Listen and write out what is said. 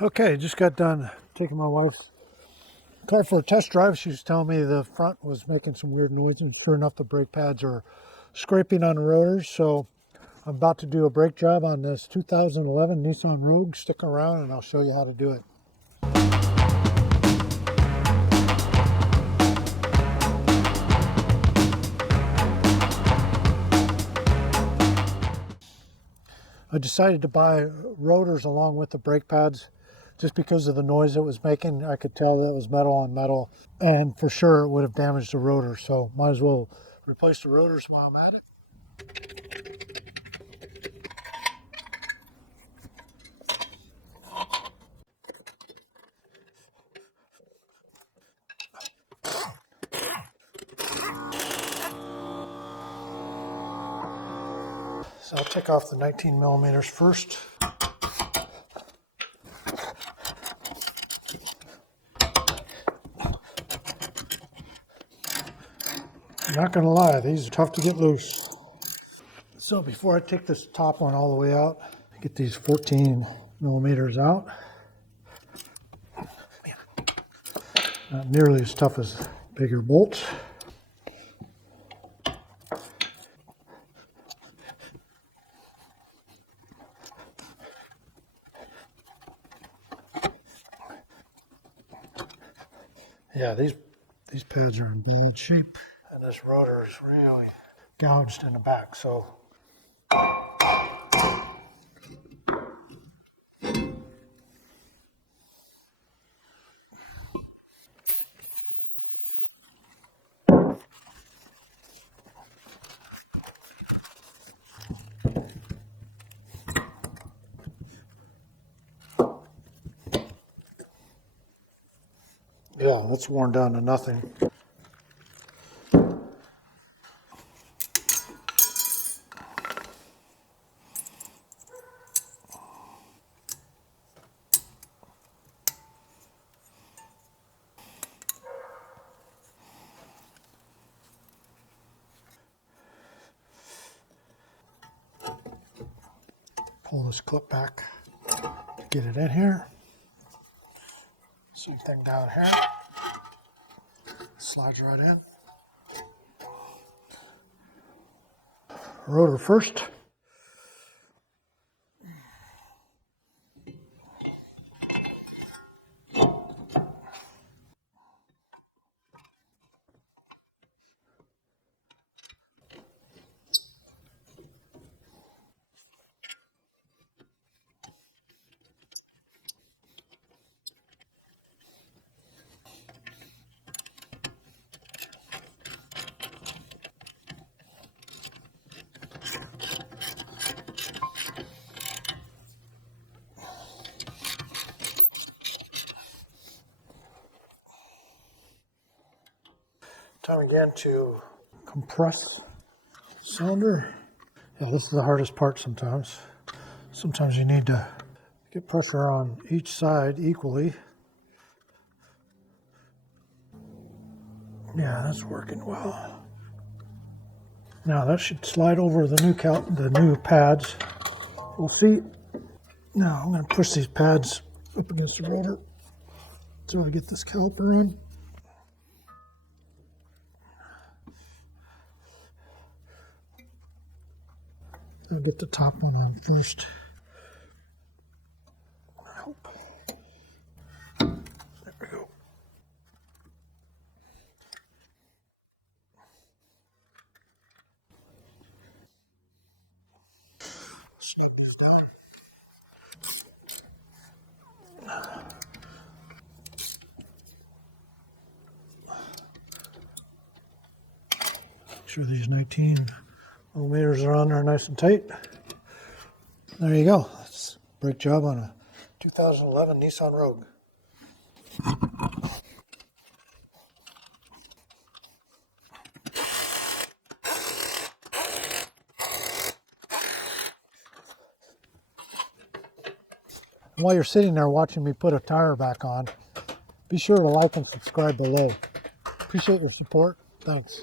Okay, just got done taking my wife's car for a test drive. She was telling me the front was making some weird noise, and sure enough, the brake pads are scraping on the rotors. So I'm about to do a brake job on this 2011 Nissan Rogue. Stick around and I'll show you how to do it. I decided to buy rotors along with the brake pads just because of the noise it was making. I could tell that it was metal on metal, and for sure it would have damaged the rotor. So might as well replace the rotors while I'm at it. So I'll take off the 19 millimeters first. I'm not gonna lie, these are tough to get loose. So before I take this top one all the way out, I get these 14 millimeters out. Not nearly as tough as bigger bolts. Yeah, these pads are in bad shape, and this rotor is really gouged in the back. So yeah, that's worn down to nothing. Pull this clip back to get it in here. Same thing down here. Slides right in. Rotor first. Time again to compress cylinder. Yeah, this is the hardest part sometimes. Sometimes you need to get pressure on each side equally. Yeah, that's working well. Now that should slide over the new pads. We'll see. Now I'm going to push these pads up against the rotor so I get this caliper on. I'll get the top one on first. I hope. There we go. Snake this down. Make sure these 19 millimeters are on there nice and tight. There you go. That's a brake job on a 2011 Nissan Rogue. And while you're sitting there watching me put a tire back on, be sure to like and subscribe below. Appreciate your support. Thanks.